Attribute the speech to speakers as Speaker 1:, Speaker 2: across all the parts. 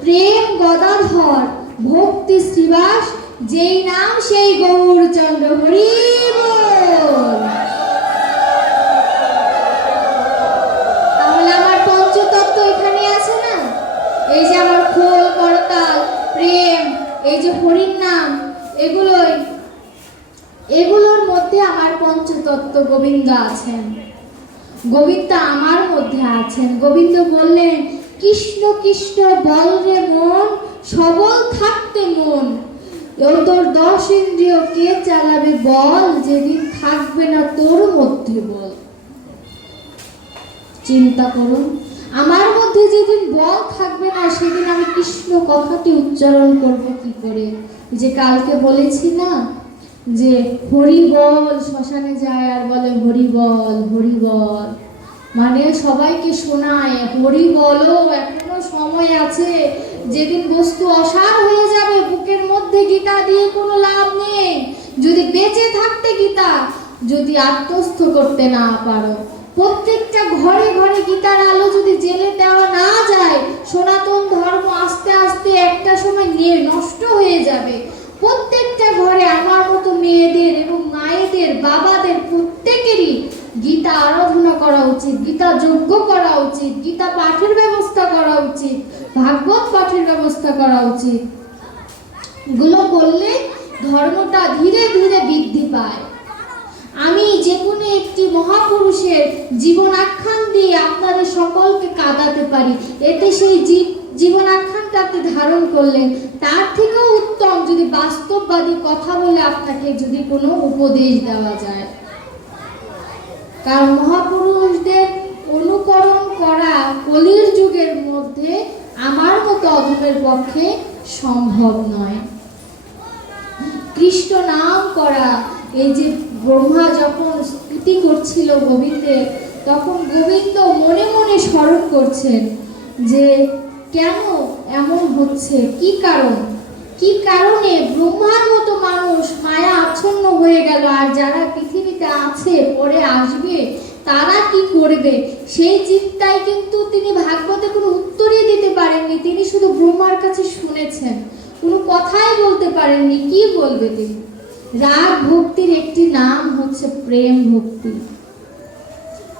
Speaker 1: প্রেম গদাধর ভক্তি শ্রীবাস, যেই নাম সেই গৌরচন্দ্র হরি এই যে হরির নাম, এগুলোই, এগুলোর মধ্যে আমার পঞ্চতত্ত্ব গোবিন্দ আছেন। গোবিন্দ আমার মধ্যে আছেন। গোবিন্দ বললেন কৃষ্ণ কৃষ্ণ বল রে মন, সবল থাকতে মন। তোর দশ ইন্দ্রিয় কে চালাবে বল, যেদিন থাকবে না তোর মধ্যে বল। চিন্তা করুন, আমার মধ্যে যেদিন বল থাকবে না, সেদিন আমি কৃষ্ণ কথাটি উচ্চারণ করব কি করে? যে কালকে বলেছি না, যে হরি বল, শ্মশানে যায় আর বলে হরি বল হরি বল। মানে সবাইকে শোনায়, হরি বলো, এখনও সময় আছে, যেদিন বস্তু অসার হয়ে যাবে, বুকের মধ্যে গীতা দিয়ে কোনো লাভ নেই। যদি বেঁচে থাকতে গীতা, যদি আত্মস্থ করতে না পারো। প্রত্যেকটা ঘরে ঘরে গীতার আলো যদি জেলে দেওয়া না যায়, সনাতন ধর্ম আস্তে আস্তে একটা সময় নিয়ে নষ্ট হয়ে যাবে। প্রত্যেকটা ঘরে আমার মতো মেয়েদের এবং মায়েদের, বাবাদের প্রত্যেকেরই গীতা আরাধনা করা উচিত, গীতা যজ্ঞ করা উচিত, গীতা পাঠের ব্যবস্থা করা উচিত, ভাগবত পাঠের ব্যবস্থা করা উচিত। এগুলো করলে ধর্মটা ধীরে ধীরে বৃদ্ধি পায়। আমি যে কোনো একটি মহাপুরুষের জীবন আখ্যান দিয়ে আপনাদের সকলকে কাঁদাতে পারি। এতে সেই জীবন আখ্যানটাকে ধারণ করলেন তার থেকেও উত্তম যদি বাস্তববাদী কথা বলে আপনাকে যদি কোনো উপদেশ দেওয়া যায়। কারণ মহাপুরুষদের অনুকরণ করা কলির যুগের মধ্যে আমার মতো অধমের পক্ষে সম্ভব নয়। কৃষ্ণ নাম করা এই যে ব্রহ্মা যখন স্তুতি করছিল গোবিন্দের তখন গোবিন্দ মনে মনে স্মরণ করছেন যে কেন এমন হচ্ছে? কি কারণ? কি কারণে ব্রহ্মার মতো মানুষ মায়া আচ্ছন্ন হয়ে গেল? আর যারা পৃথিবীতে আছে, পরে আসবে তারা কি করবে? সেই চিন্তায় কিন্তু তিনি ভাগবতে কোনো উত্তরই দিতে পারেননি। তিনি শুধু ব্রহ্মার কাছে শুনেছেন। কোনো কথাই বলতে পারেননি। কি বলবে তিনি? রাগ ভক্তির একটি নাম হচ্ছে প্রেম ভক্তি।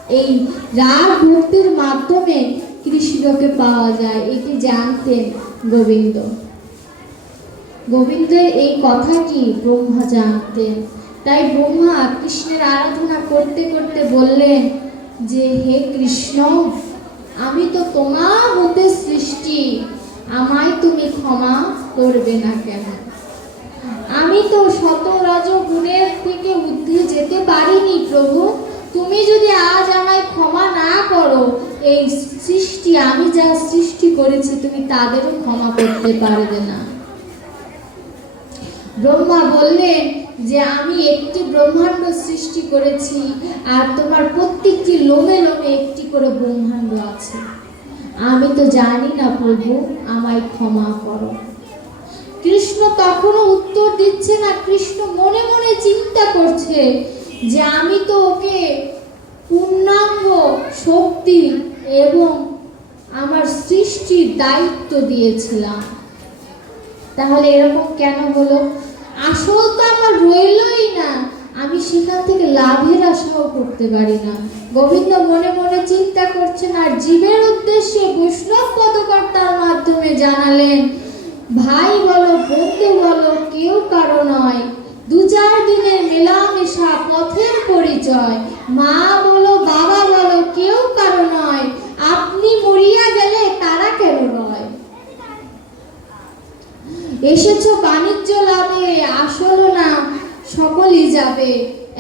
Speaker 1: এই রাগ ভক্তির মাধ্যমে কৃষ্ণকে পাওয়া যায়। এটি জানতেন গোবিন্দ। গোবিন্দের এই কথাটি ব্রহ্মা জানতেন? তাই ব্রহ্মা কৃষ্ণের আরাধনা করতে করতে বললেন, যে হে কৃষ্ণ, আমি তো তোমার হতে সৃষ্টি, আমায় তুমি ক্ষমা করবে না কেন? আমি তো শত রজ গুণের থেকে ঊর্ধ্বে যেতে পারিনি, প্রভু। তুমি যদি আজ আমায় ক্ষমা না করো, এই সৃষ্টি, আমি যা সৃষ্টি করেছি, তুমি তাদেরও ক্ষমা করতে পারবে না। ব্রহ্মা বললেন যে আমি একটি ব্রহ্মাণ্ড সৃষ্টি করেছি আর তোমার প্রত্যেকটি লোমে লোমে একটি করে ব্রহ্মাণ্ড আছে। আমি তো জানি না প্রভু, আমায় ক্ষমা করো। কৃষ্ণ তখনও উত্তর দিচ্ছে না, কৃষ্ণ মনে মনে চিন্তা করছে যে আমি তো ওকে পূর্ণাঙ্গ শক্তি এবং আমার সৃষ্টির দায়িত্ব দিয়েছিলাম। তাহলে এরকম কেন হলো? আসল তো আমার রইলই না। আমি সেখান থেকে লাভের আশাও করতে পারি না। গোবিন্দ মনে মনে চিন্তা করছেন, আর জীবের উদ্দেশ্যে বৈষ্ণব পদকর্তার মাধ্যমে জানালেন, ভাই বলো, বন্ধু বলো, কেউ কারও নয়। দু চার দিনের মেলামেশা, পথের পরিচয়। মা বলো বাবা বলো কেউ কারও নয় আপনি মরিয়া গেলে তারা কেন নয় এসেছ বাণিজ্য লাভে, আসলো না সকলই যাবে।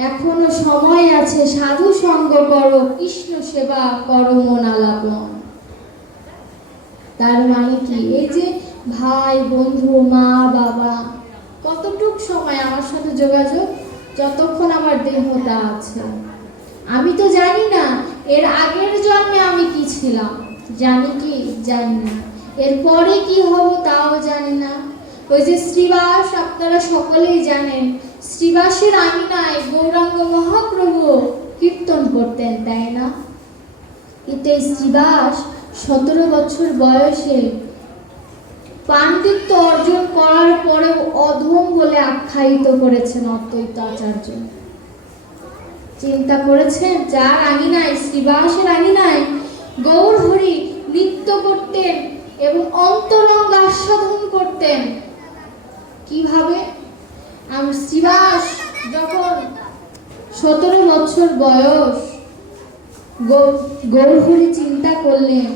Speaker 1: এখনও সময় আছে, সাধু সঙ্গ করো, কৃষ্ণ সেবা করো মন আলাপন তার মানে কি? এই যে ভাই, বন্ধু, মা, বাবা, কতটুক সময় আমার সাথে যোগাযোগ? যতক্ষণ আমার দেহটা আছে। আমি তো জানি না, এর আগের জন্মে আমি কি ছিলাম? জানি কি? জানি না। এরপরে কি হব তাও জানি না। ওই যে শ্রীবাস, আপনারা সকলেই জানেন, শ্রীবাসের আমিনায় গৌরাঙ্গ মহাপ্রভু কীর্তন করতেন, তাই না? এই শ্রীবাস সতেরো বছর বয়সে পাণ্ডিত্য অর্জন করার পরেও অধম বলে আখ্যায়িত করেছেন অদ্বৈত আচার্য। চিন্তা করেছেন, যার আঙিনায়, শ্রীবাসের আঙিনায় গৌর হরি নৃত্য করতেন এবং অন্তরঙ্গ আস্বাদন করতেন। কীভাবে? শ্রীবাস যখন সতেরো বছর বয়স গৌরহরি চিন্তা করলেন,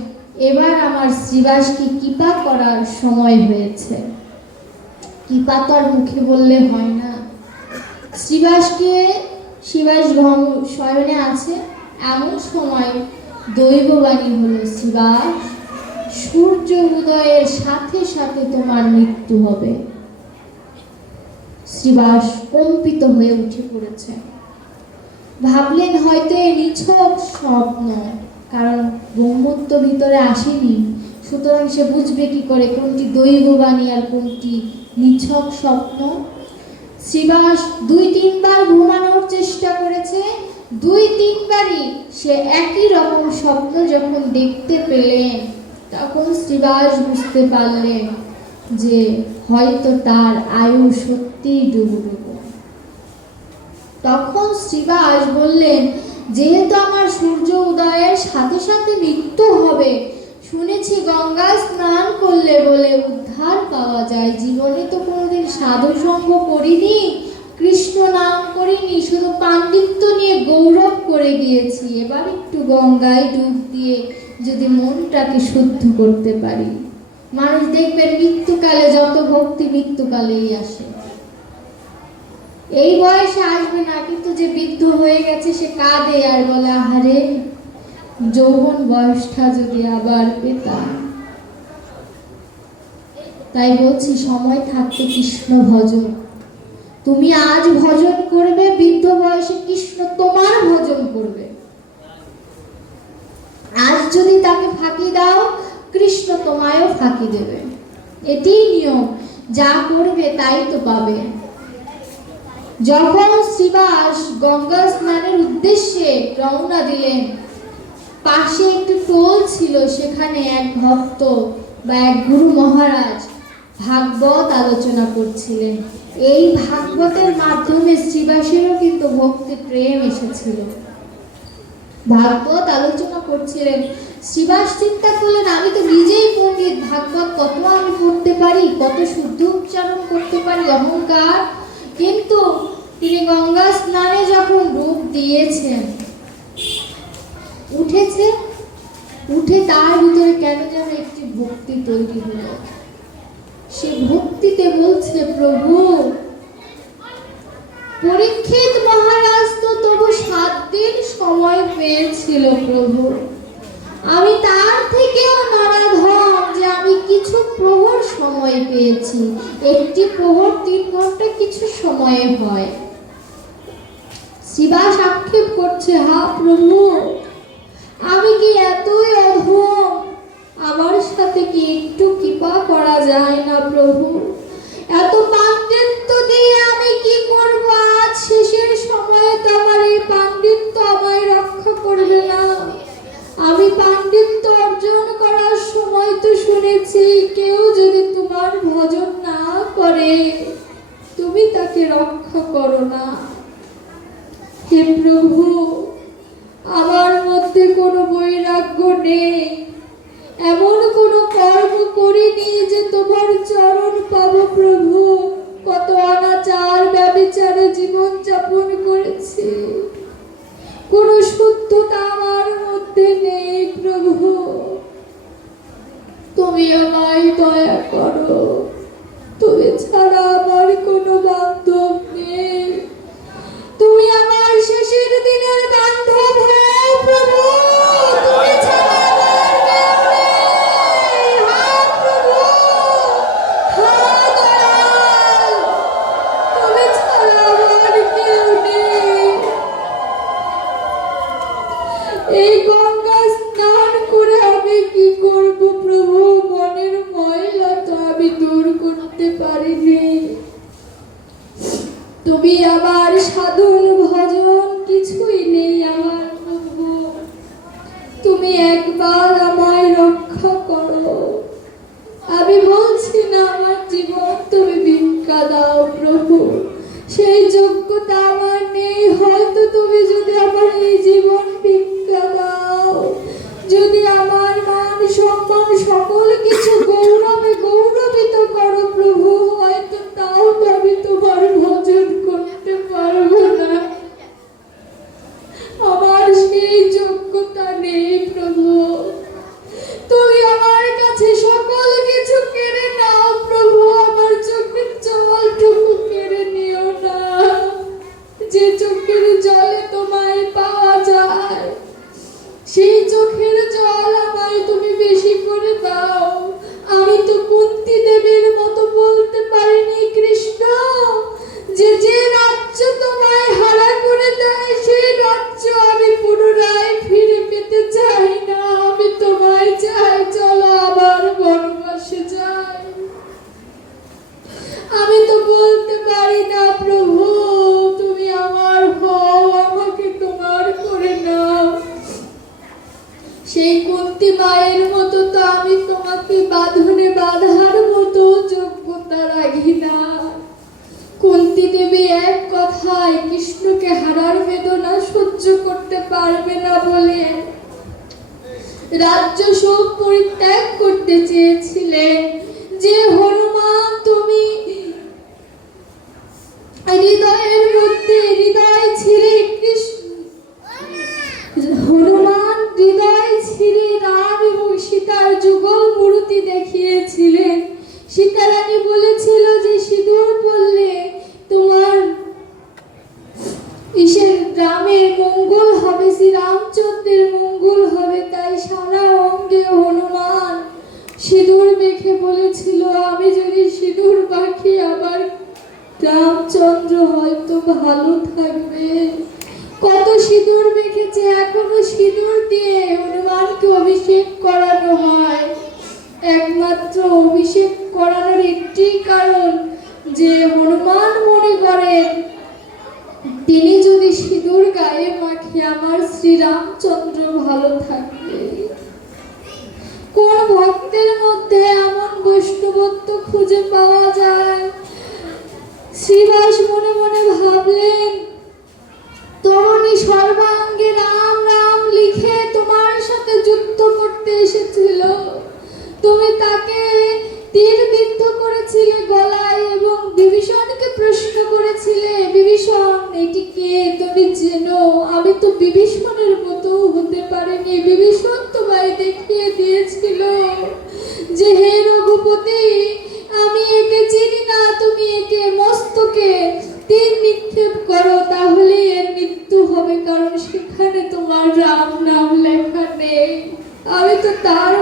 Speaker 1: এবার আমার শ্রীবাসকে কৃপা করার সময় হয়েছে। কৃপা তো আর মুখে বললে হয় না। শ্রীবাসকে শিবাস ভ্রম শয়নে আছে, এমন সময় দৈববাণী হলো, শিবাস, সূর্য উদয়ের সাথে সাথে তোমার মৃত্যু হবে। শ্রীবাস কম্পিত হয়ে উঠে পড়েছে। ভাবলেন হয়তো এ নিছক স্বপ্ন কারণ ব্রহ্মত্ব ভিতরে আসেনি। সুতরাং সে বুঝবে কি করে কোনটি দৈববাণী আর কোনটি নিছক স্বপ্ন। শ্রীবাস দুই তিনবার ঘুমানোর চেষ্টা করেছে, দুই তিনবারই সে একই রকম স্বপ্ন যখন দেখতে পেলেন, তখন শ্রীবাস বুঝতে পারলেন যে হয়তো তার আয়ু সত্যিই ডুবু ডুবু তখন শ্রীবাস বললেন, যেহেতু আমার সূর্য উদয়ের সাথে সাথে মৃত্যু হবে, শুনেছি গঙ্গায় স্নান করলে বলে উদ্ধার পাওয়া যায়। জীবনে তো কোনোদিন সাধু সঙ্গ করিনি, কৃষ্ণ নাম করিনি, শুধু পাণ্ডিত্য নিয়ে গৌরব করে গিয়েছি। এবার একটু গঙ্গায় ডুব দিয়ে যদি মনটাকে শুদ্ধ করতে পারি। মানুষ দেখবেন মৃত্যুকালে যত ভক্তি মৃত্যুকালেই আসে। এই বয়সে আসবে না, কিন্তু যে বৃদ্ধ হয়ে গেছে, সে কাঁদে আর বলে, আহারে, যৌবন বয়সটা যদি আবার পেতাম। তাই বলছি, সময় থাকতে কৃষ্ণ ভজন। তুমি আজ ভজন করবে, বৃদ্ধ বয়সে কৃষ্ণ তোমার ভজন করবে। আজ যদি তাকে ফাঁকি দাও কৃষ্ণ তোমায়ও ফাঁকি দেবে। এটিই নিয়ম, যা করবে তাই তো পাবে। যখন শ্রীবাস গঙ্গা স্নানের উদ্দেশ্যে রওনা দিলেন, পাশে একটি টোল ছিল, সেখানে এক ভক্ত বা এক গুরু মহারাজ ভাগবত আলোচনা করছিলেন। এই ভাগবতের মাধ্যমে শ্রীবাসেরও কিন্তু ভক্তি, প্রেম এসেছিল। ভাগবত আলোচনা করছিলেন শ্রীবাস চিন্তা করলেন, আমি তো নিজেই পণ্ডিত ভাগবত কত আমি পড়তে পারি, কত শুদ্ধ উচ্চারণ করতে পারি, অহংকার। কিন্তু তিনি গঙ্গা স্নানে যখন রূপ দিয়েছেন, উঠেছে, উঠে তার ভিতরে কেন যেন একটি ভক্তি তৈরি হলো। সে ভক্তিতে বলছে, প্রভু, পরীক্ষিত মহারাজ তো তবু সাত দিন সময় পেয়েছিল প্রভু। সময় পেয়েছি। একটি প্রহর তিন ঘণ্টা কিছু সময়ে হয়। শিবাস আক্ষেপ করছে, হা প্রভু, আমি কি এতই অধম? আমার সাথে কি একটু কৃপা করা যায় না প্রভু? এত পাণ্ডিত্য দিয়ে আমি কি করব? আজ শেষের সময়ে তো আমার এই পাণ্ডিত্য আমায় রক্ষা করবে না। আমি পাণ্ডিত্য অর্জন করার সময় তো শুনেছি কেউ যদি তোমার ভজন না করে, তুমি তাকে রক্ষা করো না। হে প্রভু, আমার মধ্যে কোনো বৈরাগ্য নেই। এমন কোনো কর্ম করিনি যে তোমার চরণ পাবো প্রভু। কত অনাচার ব্যবিচারে জীবন যাপন করেছি। কোনো শুদ্ধতা আমার মধ্যে নেই প্রভু। তুমি আমায় দয়া করো। তুমি ছাড়া আমার কোনো বান্ধব কুন্তি মায়ের মতো তো আমি তোমাকে বাঁধনে বাঁধার মতো যোগ্যতা রাখি না কুন্তি দেবী, এক কথায় কৃষ্ণকে হারার বেদনা সহ্য করতে পারবে না বলে রাজ্য শোক পরিত্যাগ করতে চেয়েছিলেন। যে হনুমান তুমি হৃদয়ের যে হনুমান মনে করেন তিনি যদি সিঁদুর গায়ে মাখি, আমার শ্রীরামচন্দ্র ভালো থাকবে। কোন ভক্তের মধ্যে এমন বৈষ্ণবত্ব খুঁজে পাওয়া যায়? শ্রীবাস মনে মনে ভাবলেন, তরুণী সর্বাঙ্গে রাম রাম লিখে তোমার সাথে যুক্ত করতে এসেছিল। তুমি তাকে তীর বিদ্ধ করেছিলে গলায় এবং বিভীষণকে প্রশ্ন করেছিলে, বিভীষণ, এটি কে? তুমি চেনো? আমি তো বিভীষণের মতো হতে পারিনি। বিভীষণ তোমায় দেখিয়ে দিয়েছিল যে, হে রঘুপতি, আমি একে চিনি না, তুমি একে মস্তকে তীর নিক্ষেপ করো, তাহলে এর মৃত্যু হবে, কারণ সেখানে তোমার রাম নাম লেখা নেই। আমি তো তার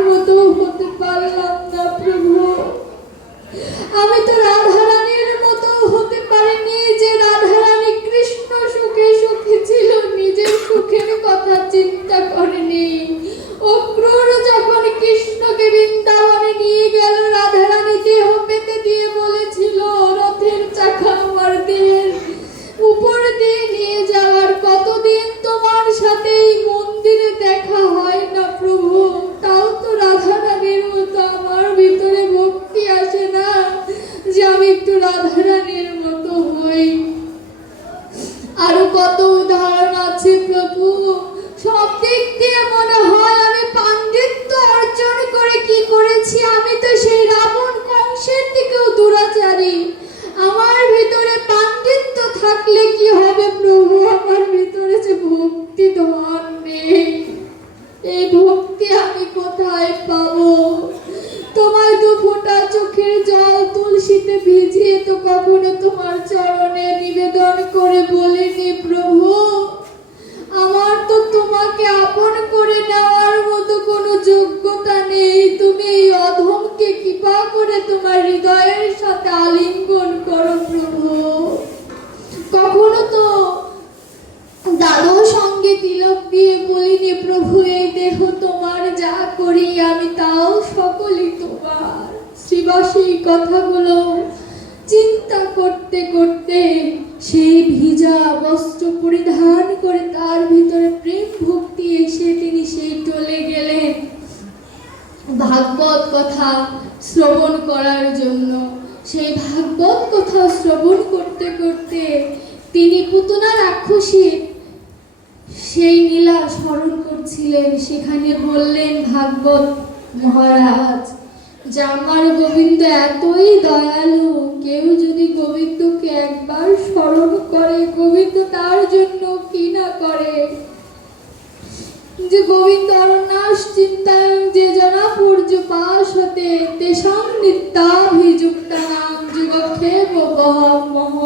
Speaker 1: করি আমি তাও সকলই তোমার। শ্রীবাসী কথাগুলো চিন্তা করতে করতে সেই ভিজা বস্ত্র পরিধান করে তার ভিতরে প্রেম ভক্তি এসে তিনি সেই টলে গেলেন। ভাগবত কথা শ্রবণ করার জন্য। সেই ভাগবত কথা শ্রবণ করতে করতে তিনি পুতনা রাক্ষসীর সেই নীলা স্মরণ করছিলেন, সেখানে বললেন, ভাগবত মহারাজ, যে আমার গোবিন্দ এতই দয়ালু, কেউ যদি গোবিন্দকে একবার স্মরণ করে, গোবিন্দ তার জন্য কি না করে? যে গোবিন্দ অরণ্যাস চিন্তায়ং, যে জনা পূর্য পাশ হতে তেষাং নিত্যাভিযুক্তানাং, যুগক্ষেপ মহ।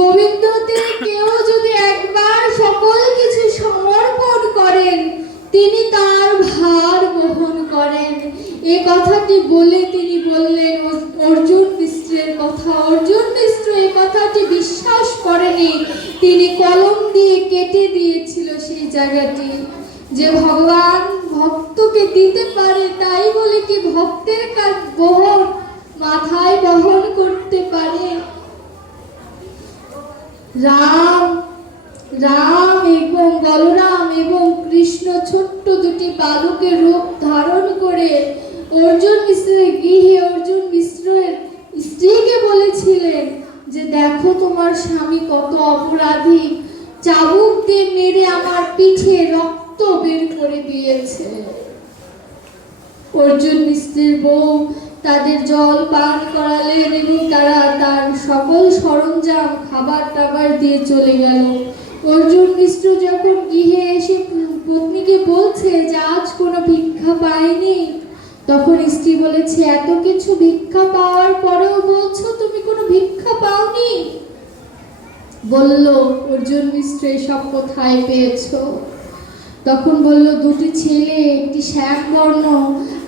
Speaker 1: গোবিন্দতে কেউ যদি একবার সকল কিছু সমর্পণ করেন, তিনি তার ভার বহন করেন। এ কথাটি বলে তিনি বললেন, অর্জুন মিশ্রের কথা, অর্জুন মিশ্র এই কথাটি বিশ্বাস করেনি। তিনি কলম দিয়ে কেটে দিয়েছিল সেই জায়গাটি। যে ভগবান ভক্তকে দিতে পারে, তাই বলে কি ভক্তের কাজ বহন, মাথায় বহন করতে পারে? রাম রাম এবং বলরাম এবং কৃষ্ণ ছোট্ট দুটি বালকের রূপ ধারণ করে অর্জুন মিশ্রের গৃহে অর্জুন মিশ্রের স্ত্রীকে বলেছিলেন যে, দেখো তোমার স্বামী কত অপরাধী। চাবুক দিয়ে মেরে আমার পিঠে রক্ত বের করে দিয়েছে। অর্জুন মিস্ত্রির বউ তাদের জল পান করালেন এবং তারা তার সকল সরঞ্জাম, খাবার টাবার দিয়ে চলে গেল। অর্জুন মিশ্র যখন গৃহে এসে পত্নীকে বলছে যে আজ কোনো ভিক্ষা পায়নি তখন স্ত্রী বলেছে, এত কিছু ভিক্ষা পাওয়ার পরেও বলছো তুমি কোনো ভিক্ষা পাওনি? বলল, অর্জুন মিশ্র সব কোথায় পেয়েছ? তখন বলল, দুটি ছেলে, একটি শ্যামবর্ণ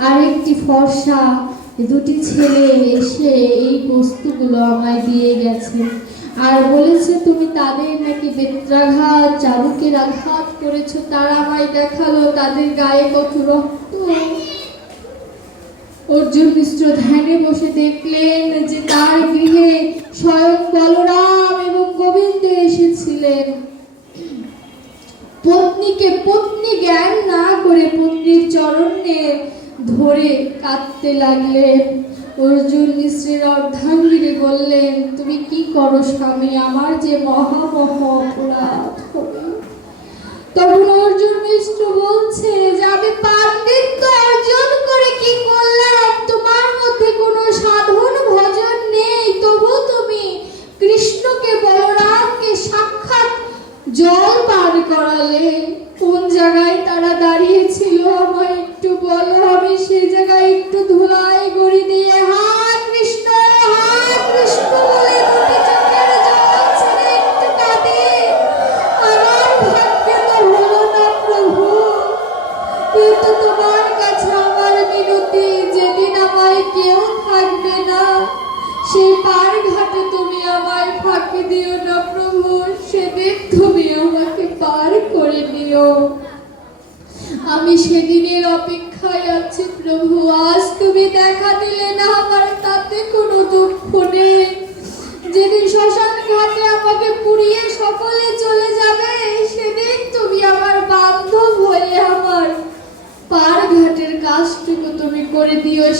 Speaker 1: আর একটি ফর্সা। দুটি ছেলে এসে এই বস্তুগুলো আমায় দিয়ে গেছে। আর বলেছে, তুমি তাদের নাকি বেত্রাঘাত চাবুকের আঘাত করেছ, তারা আমায় দেখাল, তাদের গায়ে কত রক্ত। অর্জুন মিশ্র ধ্যানে বসে দেখলেন যে তার গৃহে স্বয়ং বলরাম এবং গোবিন্দ এসেছিলেন। পত্নীকে পত্নী জ্ঞান না করে পত্নীর চরণে ধরে কাঁদতে লাগলেন অর্জুন মিশ্রের অর্ধাঙ্গিরে বললেন, তুমি কি করো স্বামী? আমার যে মহা অপরাধ তখন অর্জুন মিশ্র বলছে যে, আমি পাণ্ডিত্য অর্জন করে কি করলাম? তোমার মধ্যে কোনো সাধন ভজন নেই। তবু তুমি কৃষ্ণকে, বলরামকে সাক্ষাৎ জল পান করালে। কোন জায়গায় তারা দাঁড়িয়েছিল আমায় দিও না প্রভু সেদিন তুমি আমাকে পার করে দিও। আমি সেদিনের অপেক্ষায় আছি প্রভু, আজ তুমি দেখা দিলে না, আমার তাতে কোনো দুঃখ নেই। যেদিন শ্মশান ঘাটে আমাকে পুড়িয়ে সকলে চলে যাবে, সেদিন তুমি আমার বান্ধব হয়ে আমার পার ঘাটের কাজটুকু তুমি করে দিও